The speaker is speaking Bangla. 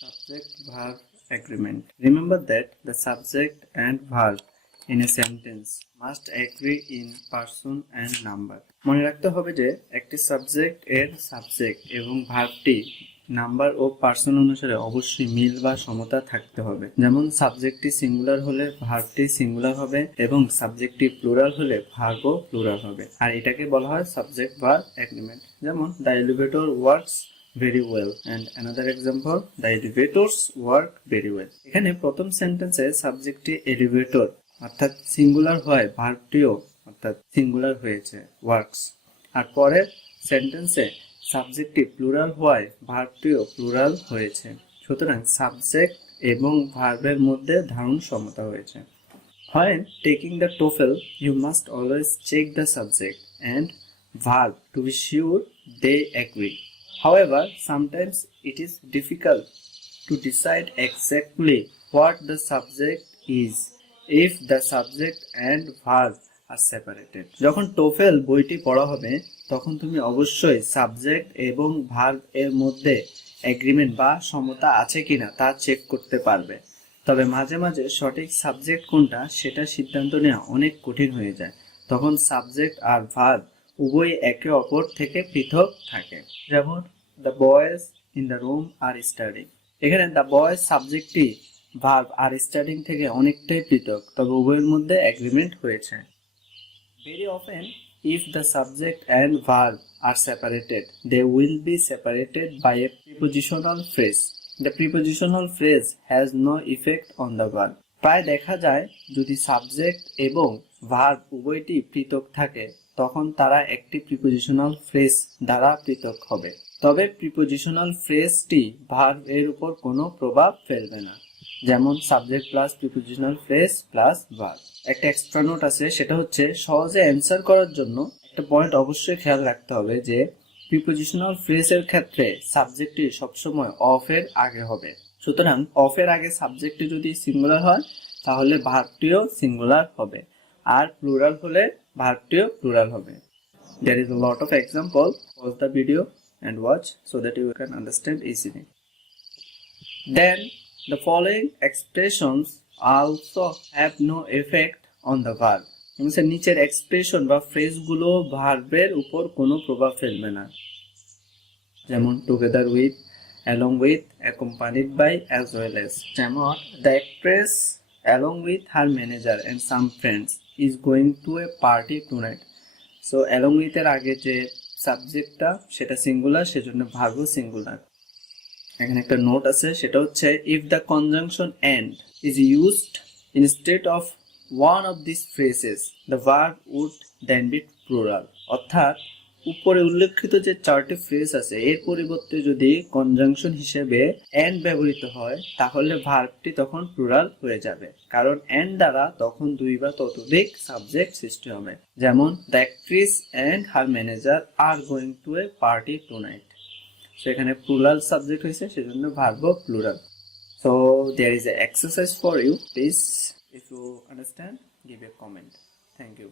Subject-verb agreement. Remember that the subject and verb in a sentence must agree in person and number. মনে রাখতে হবে যে একটি সাবজেক্ট এর সাবজেক্ট এবং ভার্বটি নাম্বার ও পার্সন অনুসারে অবশ্যই মিল বা সমতা থাকতে হবে। যেমন সাবজেক্টটি সিঙ্গুলার হলে ভার্বটি সিঙ্গুলার হবে এবং সাবজেক্টটি প্লুরাল হলে ভার্বও প্লুরাল হবে। আর এটাকে বলা হয় সাবজেক্ট ভার্ব এগ্রিমেন্ট। যেমন the elevator works very well and another example the elevators work very well। এখানে প্রথম সেন্টেন্সে সাবজেক্টটি এলিভেটর অর্থাৎ সিঙ্গুলার হয়, ভার্বটিও অর্থাৎ সিঙ্গুলার হয়েছে ওয়ার্কস। আর পরের সেন্টেন্সে সাবজেক্টটি প্লুরাল হয়, ভার্বটিও প্লুরাল হয়েছে। সুতরাং সাবজেক্ট এবং ভার্বের মধ্যে ধারণ সমতা হয়েছে। When taking the Toefl, you must always check the subject and verb to be sure they agree. However, sometimes it is difficult to decide exactly what the subject is if the subject and verb are separated. যখন টোফেল বইটি পড়া হবে তখন তুমি অবশ্যই সাবজেক্ট এবং ভার্ব এর মধ্যে এগ্রিমেন্ট বা সমতা আছে কিনা তা চেক করতে পারবে। তবে মাঝে মাঝে সঠিক সাবজেক্ট কোনটা সেটা সিদ্ধান্ত নেওয়া অনেক কঠিন হয়ে যায়। তখন সাবজেক্ট আর ভার্ব উভয় একে অপর থেকে পৃথক থাকে। যেমন the boys in the room are studying. এখানে দ্য বয়েজ সাবজেক্টটি ভার্ব আর স্টাডিং থেকে অনেকটাই পৃথক, তবে উভয়ের মধ্যে এগ্রিমেন্ট হয়েছে। Very often if the subject and verb are separated, they will be separated by a prepositional phrase. The prepositional phrase has no effect on the verb. প্রায় দেখা যায় যদি সাবজেক্ট এবং ভার্ব উভয়টি পৃথক থাকে তখন তারা একটি প্রিপোজিশনাল ফ্রেজ দ্বারা পৃথক হবে। তবে প্রিপোজিশনাল ফ্রেজটি ভার্ব এর উপর কোনো প্রভাব ফেলবে না। যেমন subject plus prepositional phrase plus verb. একটা এক্সট্রা নোট আছে, সেটা হচ্ছে সহজে অ্যান্সার করার জন্য একটা পয়েন্ট অবশ্যই খেয়াল রাখতে হবে যে প্রিপোজিশনাল ফ্রেজের ক্ষেত্রে সাবজেক্টটি সবসময় অফ এর আগে হবে। সুতরাং অফ এর আগে সাবজেক্টটি যদি সিঙ্গুলার হয় তাহলে ভার্বটিও সিঙ্গুলার হবে, আর প্লুরাল হলে ভার্বটিও প্লুরাল হবে। There is a lot of example. Pause the video and watch so that you can understand easily. Then the following expressions also have no effect on the verb. নিচের এক্সপ্রেশন বা ফ্রেজগুলো ভার্বের উপর কোনো প্রভাব ফেলবে না। যেমন together with, along with, accompanied by, as well as। যেমন the actress along with her manager and some friends is going to a party tonight. So along with এর আগে যে সাবজেক্টটা সেটা সিঙ্গুলার, সেজন্য ভার্বও সিঙ্গুলার। এখানে একটা নোট আছে, সেটা হচ্ছে if the conjunction and is used instead of one of these phrases, the verb would then be plural. অর্থাৎ উপরে উল্লেখিত যে চারটি ফ্রেজ আছে এর পরিবর্তে যদি কনজাংশন হিসেবে and ব্যবহৃত হয় তাহলে ভার্বটি তখন প্লুরাল হয়ে যাবে, কারণ and দ্বারা তখন দুই বা ততোধিক সাবজেক্ট সৃষ্টি হবে। যেমন the actress and her manager are going to a party tonight. সেখানে প্লুরাল সাবজেক্ট হয়েছে, সেজন্য ভার্বও plural. So there is an exercise for you. Please, if you understand, give a comment. Thank you.